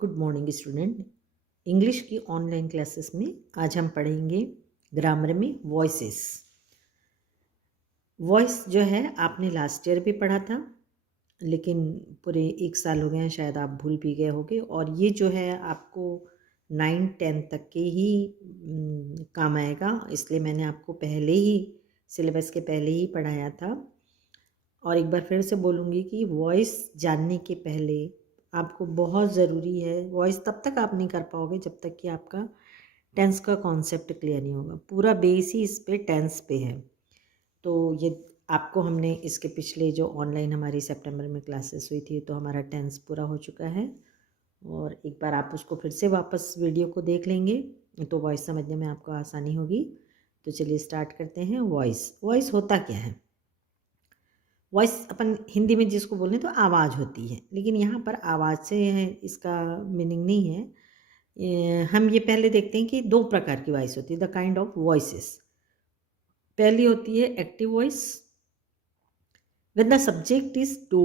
Good morning student. English की online classes में आज हम पढ़ेंगे ग्रामर में वॉइसेस। वॉइस जो है आपने लास्ट ईयर भी पढ़ा था, लेकिन पूरे 1 साल हो गए हैं, शायद आप भूल भी गए होंगे। और ये जो है आपको 9-10 तक के ही काम आएगा, इसलिए मैंने आपको पहले ही सिलेबस के पहले ही पढ़ाया था। और एक बार फिर से बोलूँगी कि वॉइस जानने के पहले आपको बहुत ज़रूरी है। वॉइस तब तक आप नहीं कर पाओगे जब तक कि आपका टेंस का कॉन्सेप्ट क्लियर नहीं होगा। पूरा बेस ही इस पे टेंस पे है। तो ये आपको हमने इसके पिछले जो ऑनलाइन हमारी सितंबर में क्लासेस हुई थी, तो हमारा टेंस पूरा हो चुका है। और एक बार आप उसको फिर से वापस वीडियो को देख लेंगे तो वॉइस समझने में आपको आसानी होगी। तो चलिए स्टार्ट करते हैं। वॉइस होता क्या है? वॉइस अपन हिंदी में जिसको बोलें तो आवाज़ होती है, लेकिन यहाँ पर आवाज़ से है इसका मीनिंग नहीं है। हम ये पहले देखते हैं कि 2 प्रकार की वॉइस होती है, द काइंड ऑफ वॉइसेस। पहली होती है active voice. When the subject is to,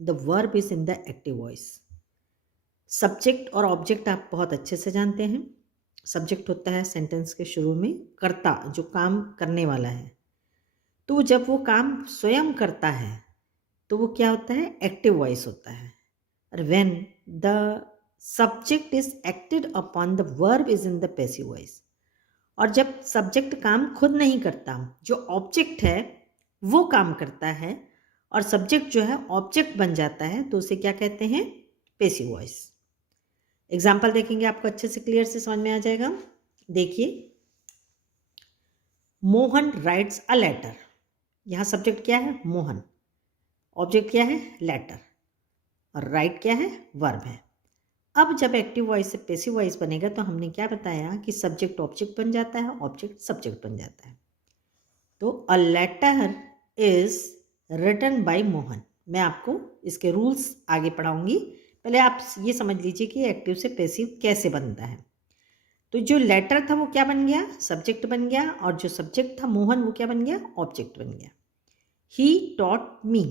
the verb is in the active voice. Subject और ऑब्जेक्ट आप बहुत अच्छे से जानते हैं। सब्जेक्ट होता है सेंटेंस के शुरू में कर्ता, जो काम करने वाला है। तो जब वो काम स्वयं करता है तो वो क्या होता है? एक्टिव वॉइस होता है। और when the subject is acted upon, the verb is in the passive voice. और जब सब्जेक्ट काम खुद नहीं करता, जो ऑब्जेक्ट है वो काम करता है, और सब्जेक्ट जो है ऑब्जेक्ट बन जाता है, तो उसे क्या कहते हैं? Passive voice. एग्जाम्पल देखेंगे, आपको अच्छे से क्लियर से समझ में आ जाएगा। देखिए, मोहन राइट्स अ लेटर। यहाँ सब्जेक्ट क्या है? मोहन। ऑब्जेक्ट क्या है? लेटर। और राइट क्या है? वर्ब है। अब जब एक्टिव वॉइस से पैसिव वॉइस बनेगा तो हमने क्या बताया कि सब्जेक्ट ऑब्जेक्ट बन जाता है, ऑब्जेक्ट सब्जेक्ट बन जाता है। तो a letter is written by Mohan. मैं आपको इसके रूल्स आगे पढ़ाऊंगी, पहले आप ये समझ लीजिए कि एक्टिव से पैसिव कैसे बनता है। तो जो लेटर था वो क्या बन गया? सब्जेक्ट बन गया। और जो सब्जेक्ट था मोहन, वो क्या बन गया? ऑब्जेक्ट बन गया। He taught me,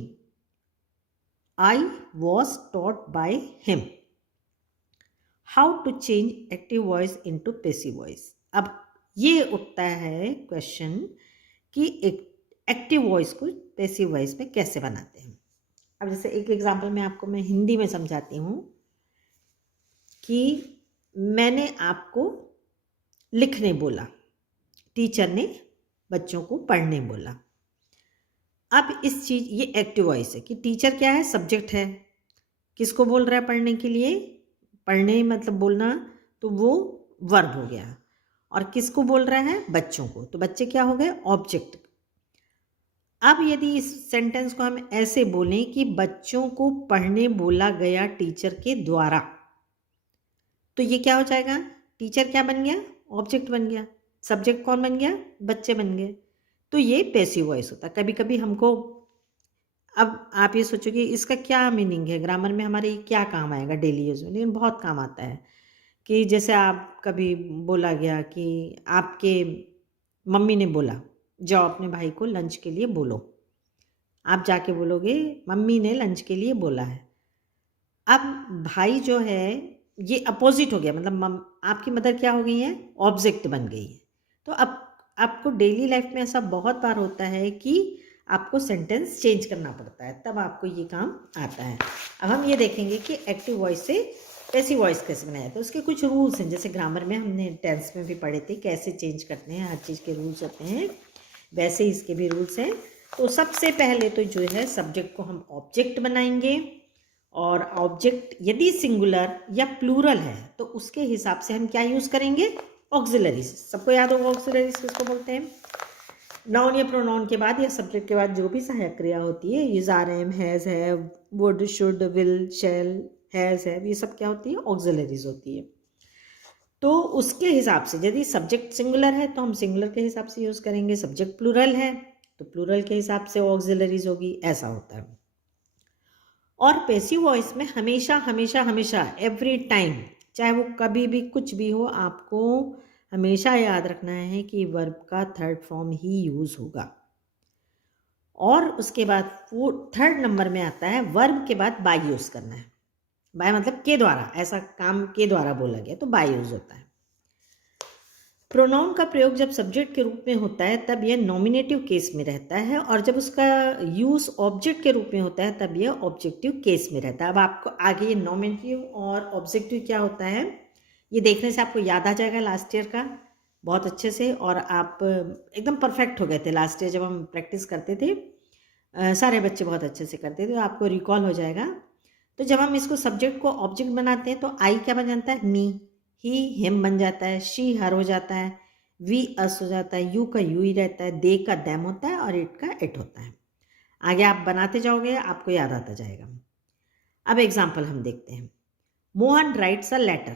I was taught by him. How to change active voice into passive voice. अब ये उठता है क्वेश्चन कि एक एक्टिव वॉइस को पैसिव वॉइस में कैसे बनाते हैं। अब जैसे एक एग्जांपल में आपको मैं हिंदी में समझाती हूँ कि मैंने आपको लिखने बोला, टीचर ने बच्चों को पढ़ने बोला। अब इस चीज, ये एक्टिव वॉइस है कि टीचर क्या है? सब्जेक्ट है। किसको बोल रहा है पढ़ने के लिए? पढ़ने मतलब बोलना, तो वो वर्ब हो गया। और किसको बोल रहा है? बच्चों को। तो बच्चे क्या हो गए? ऑब्जेक्ट। अब यदि इस सेंटेंस को हम ऐसे बोलें कि बच्चों को पढ़ने बोला गया टीचर के द्वारा, तो ये क्या हो जाएगा? टीचर क्या बन गया? ऑब्जेक्ट बन गया। सब्जेक्ट कौन बन गया? बच्चे बन गए। तो ये पैसिव वॉइस होता है। कभी कभी हमको, अब आप ये सोचोगे इसका क्या मीनिंग है, ग्रामर में हमारे ये क्या काम आएगा डेली यूज में? लेकिन बहुत काम आता है। कि जैसे आप कभी बोला गया कि आपके मम्मी ने बोला, जाओ अपने भाई को लंच के लिए बोलो। आप जाके बोलोगे मम्मी ने लंच के लिए बोला है। अब भाई जो है ये अपोजिट हो गया, मतलब आपकी मदर क्या हो गई है? ऑब्जेक्ट बन गई है। तो अब आपको डेली लाइफ में ऐसा बहुत बार होता है कि आपको सेंटेंस चेंज करना पड़ता है, तब आपको ये काम आता है। अब हम ये देखेंगे कि एक्टिव वॉइस से पैसिव वॉइस कैसे बनाया। तो उसके कुछ रूल्स हैं, जैसे ग्रामर में हमने टेंस में भी पढ़े थे कैसे चेंज करते हैं, हर चीज़ के रूल्स होते हैं, वैसे ही इसके भी रूल्स हैं। तो सबसे पहले तो जो है सब्जेक्ट को हम ऑब्जेक्ट बनाएंगे, और ऑब्जेक्ट यदि सिंगुलर या प्लूरल है तो उसके हिसाब से हम क्या यूज़ करेंगे? ऑक्सिलरीज। सबको याद होगा ऑक्सिलरीज किसको बोलते हैं? नाउन या प्रोनाउन के बाद या सब्जेक्ट के बाद जो भी सहायक क्रिया होती है, इज, आर, एम, हैज़, है, would, should, will, shall, has, है, ये सब क्या होती है? ऑक्सिलरीज होती है। तो उसके हिसाब से यदि सब्जेक्ट सिंगुलर है तो हम सिंगुलर के हिसाब से यूज़ करेंगे, सब्जेक्ट प्लूरल है तो प्लूरल के हिसाब से ऑक्सिलरीज होगी, ऐसा होता है। और पैसिव वॉइस में हमेशा हमेशा हमेशा एवरी टाइम, चाहे वो कभी भी कुछ भी हो, आपको हमेशा याद रखना है कि वर्ब का थर्ड फॉर्म ही यूज़ होगा। और उसके बाद वो थर्ड नंबर में आता है वर्ब के बाद बाय यूज़ करना है। बाय मतलब के द्वारा, ऐसा काम के द्वारा बोला गया तो बाय यूज होता है। प्रोनाउन का प्रयोग जब सब्जेक्ट के रूप में होता है तब यह नॉमिनेटिव केस में रहता है, और जब उसका यूज ऑब्जेक्ट के रूप में होता है तब यह ऑब्जेक्टिव केस में रहता है। अब आपको आगे ये नॉमिनेटिव और ऑब्जेक्टिव क्या होता है ये देखने से आपको याद आ जाएगा लास्ट ईयर का बहुत अच्छे से, और आप एकदम परफेक्ट हो गए थे लास्ट ईयर जब हम प्रैक्टिस करते थे। सारे बच्चे बहुत अच्छे से करते थे, तो आपको रिकॉल हो जाएगा। तो जब हम इसको सब्जेक्ट को ऑब्जेक्ट बनाते हैं तो आई क्या बन जाता है, मी, ही हिम बन जाता है, शी हर हो जाता है, वी अस हो जाता है, यू का यू ही रहता है, दे का देम होता है और इट का इट होता है। आगे आप बनाते जाओगे आपको याद आता जाएगा। अब एग्जाम्पल हम देखते हैं। Mohan writes a letter.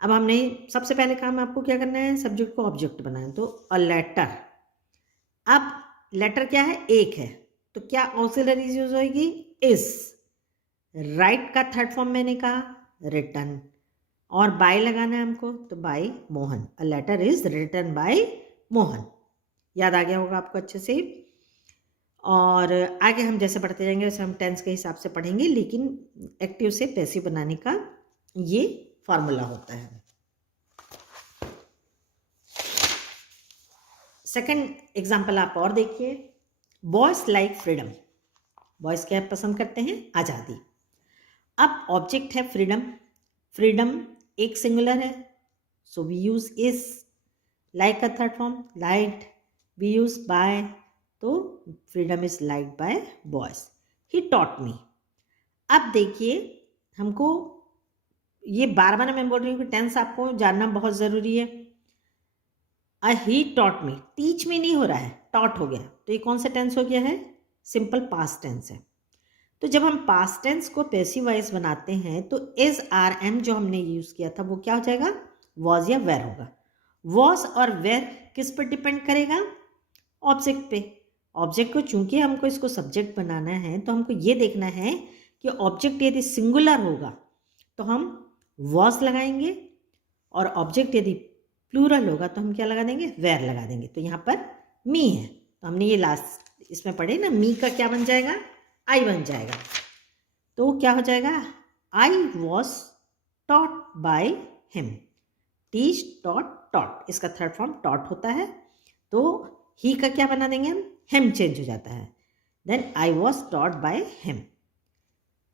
अब हमने सबसे पहले काम आपको क्या करना है, सब्जेक्ट को ऑब्जेक्ट बनाना है, तो अ लेटर। अब लेटर क्या है, एक है, तो क्या ऑक्सिलरीज यूज होगी, इज। राइट का थर्ड फॉर्म मैंने कहा रिटन, और बाय लगाना है हमको तो by Mohan. A letter is written by Mohan. याद आ गया होगा आपको अच्छे से। और आगे हम जैसे पढ़ते जाएंगे वैसे हम टेंस के हिसाब से पढ़ेंगे, लेकिन एक्टिव से पैसिव बनाने का ये फॉर्मूला होता है। सेकंड एग्जाम्पल आप और देखिए। Boys like freedom. बॉयज क्या पसंद करते हैं, आज़ादी। अब ऑब्जेक्ट है फ्रीडम, फ्रीडम एक सिंगुलर है, so we use is. Like का third form liked, we use by, तो freedom is liked by boys. He taught me. अब देखिए हमको ये बार बार मैं बोल रही हूँ कि टेंस आपको जानना बहुत ज़रूरी है। ही टॉट मी, टीच मी नहीं हो रहा है, टॉट हो गया, तो ये कौन सा टेंस हो गया है, सिंपल पास्ट टेंस है। तो जब हम पास्ट टेंस को पैसिव वॉइस बनाते हैं तो इज आर एम जो हमने यूज़ किया था वो क्या हो जाएगा, वॉज या वेर होगा। वॉज और वेर किस पर डिपेंड करेगा, ऑब्जेक्ट पे। ऑब्जेक्ट को चूंकि हमको इसको सब्जेक्ट बनाना है तो हमको ये देखना है कि ऑब्जेक्ट यदि सिंगुलर होगा तो हम वॉज लगाएंगे, और ऑब्जेक्ट यदि प्लूरल होगा तो हम क्या लगा देंगे, वेर लगा देंगे। तो यहाँ पर मी है, तो हमने ये लास्ट इसमें पढ़े ना, मी का क्या बन जाएगा, आई बन जाएगा। तो क्या हो जाएगा, आई was taught by him. Teach taught taught, इसका थर्ड फॉर्म टॉट होता है, तो ही का क्या बना देंगे हम, हिम चेंज हो जाता है। Then I was taught by him.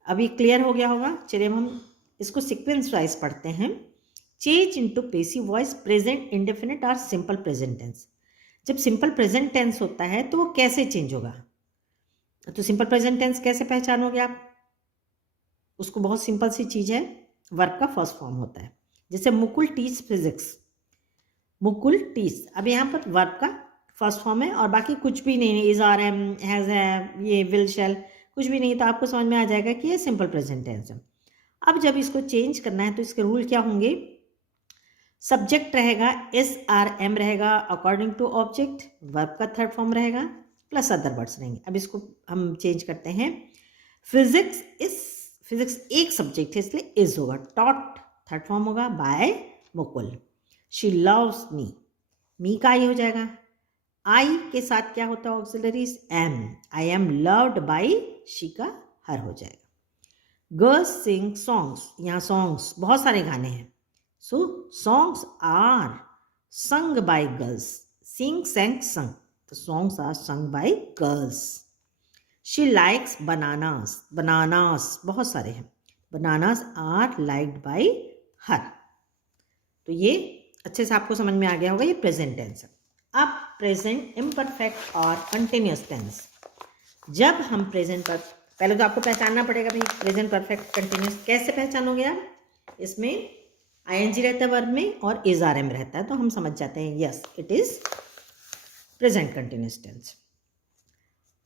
अभी क्लियर हो गया होगा। चलिए हम इसको सीक्वेंस वाइज पढ़ते हैं। Change into passive voice present indefinite और सिंपल प्रेजेंट टेंस। जब सिंपल प्रेजेंट टेंस होता है तो वो कैसे चेंज होगा, तो सिंपल प्रेजेंट टेंस कैसे पहचानोगे आप, उसको बहुत सिंपल सी चीज़ है, वर्ब का फर्स्ट फॉर्म होता है। जैसे Mukul teach physics, Mukul teach, अब यहाँ पर वर्ब का फर्स्ट फॉर्म है और बाकी कुछ भी नहीं है, इज आर एम हैज़ है ये विल शैल कुछ भी नहीं, तो आपको समझ में आ जाएगा कि ये सिंपल प्रेजेंट टेंस है। अब जब इसको चेंज करना है तो इसके रूल क्या होंगे, सब्जेक्ट रहेगा एस आर एम रहेगा अकॉर्डिंग टू ऑब्जेक्ट, वर्ब का थर्ड फॉर्म रहेगा प्लस अदर वर्ड्स रहेंगे। अब इसको हम चेंज करते हैं। फिजिक्स इज, फिजिक्स एक सब्जेक्ट है इसलिए इज होगा, टॉट थर्ड फॉर्म होगा by Mukul. She loves me का आई हो जाएगा। आई के साथ क्या होता है auxiliaries, am, I am loved by she का हर हो जाएगा। गर्ल्स सिंग सॉन्ग्स, यहाँ सॉन्ग्स बहुत सारे गाने हैं, so songs are sung by girls, sing sang sung, तो songs are sung by girls. She likes bananas, bananas बहुत सारे हैं, bananas are liked by her. तो ये अच्छे से आपको समझ में आ गया होगा, ये प्रेजेंट टेंस है। अब प्रेजेंट इम्परफेक्ट और कंटिन्यूअस टेंस। जब हम प्रेजेंट पर, पहले तो आपको पहचानना पड़ेगा भाई प्रेजेंट परफेक्ट कंटिन्यूअस कैसे पहचानोगे आप, इसमें आईएनजी रहता है वर्ब में और इज आर एम रहता है, तो हम समझ जाते हैं yes it is present continuous tense.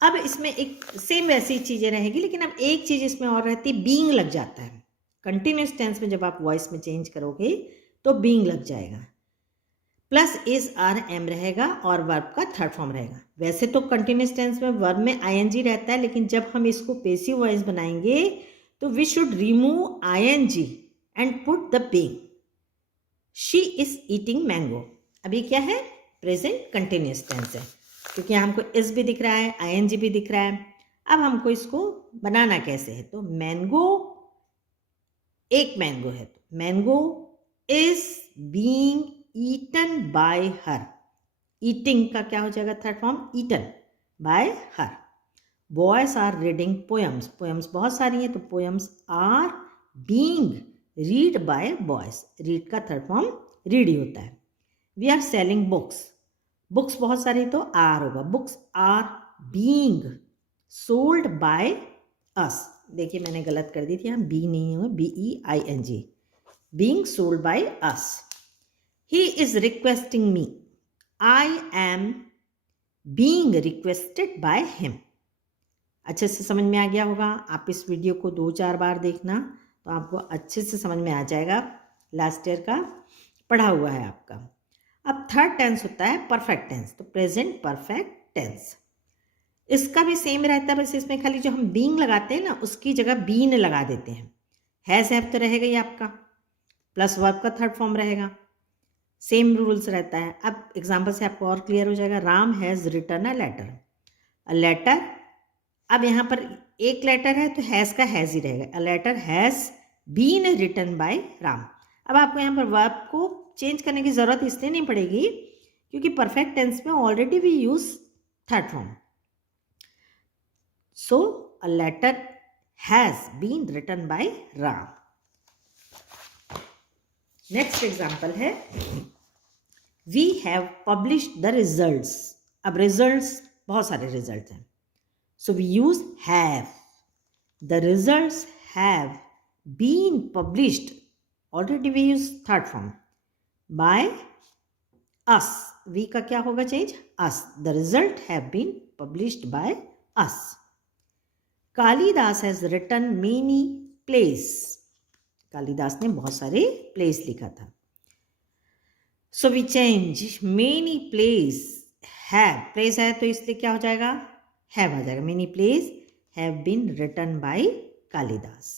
अब इसमें एक सेम वैसी चीजें रहेगी, लेकिन अब एक चीज इसमें और रहती है, बीइंग लग जाता है। कंटिन्यूअस टेंस में जब आप वॉइस में चेंज करोगे तो बीइंग लग जाएगा, प्लस इज आर एम रहेगा और वर्ब का थर्ड फॉर्म रहेगा। वैसे तो कंटिन्यूअस टेंस में वर्ब में आईएनजी रहता है, लेकिन जब हम इसको पैसिव वॉइस बनाएंगे तो we should remove ING and put the being. She is eating mango, अभी क्या है, प्रेजेंट कंटिन्यूअस टेंस है, क्योंकि हमको इज भी दिख रहा है, आईएनजी भी दिख रहा है। अब हमको इसको बनाना कैसे है, तो मैंगो एक मैंगो है, तो mango is being eaten by her. Eating का क्या हो जाएगा third form, eaten by her. Boys are reading poems, poems बहुत सारी हैं, तो poems are being read by boys. Read का थर्ड फॉर्म रीड ही होता है। We are selling books, books बहुत सारी तो आर होगा, books are being sold by us. देखिए मैंने गलत कर दी थी, यहाँ बी नहीं होगा, BEING, being sold by us. He is requesting me, I am being requested by him. अच्छे से समझ में आ गया होगा। आप इस वीडियो को 2-4 बार देखना तो आपको अच्छे से समझ में आ जाएगा। लास्ट ईयर का पढ़ा हुआ है आपका। अब थर्ड टेंस होता है परफेक्ट टेंस, तो प्रेजेंट परफेक्ट टेंस। इसका भी सेम रहता है, बस इसमें खाली जो हम बीइंग लगाते हैं ना उसकी जगह बीन लगा देते हैं। हैज़ हैव तो रहेगा ही आपका, प्लस वर्ब का थर्ड फॉर्म रहेगा, सेम रूल्स रहता है। अब एग्जाम्पल से आपको और क्लियर हो जाएगा। Ram has written a letter, a letter. अब यहाँ पर एक लेटर है तो हैज़ का हैज़ ही रहेगा, a letter has been written by Ram. अब आपको यहाँ पर वर्ब को चेंज करने की ज़रूरत इसलिए नहीं पड़ेगी क्योंकि परफेक्ट टेंस में already we use third form. So a letter has been written by Ram. Next example है we have published the results. अब रिजल्ट्स बहुत सारे रिजल्ट हैं, so we use have. The results have been published. Already we use third form. By us. We का क्या होगा change, us. The result have been published by us. Kalidas has written many plays. Kalidas ने बहुत सारे plays लिखा था. So we change many plays have. Plays है तो इसलिए क्या हो जाएगा, have आ जाएगा। Many plays have been written by Kalidas.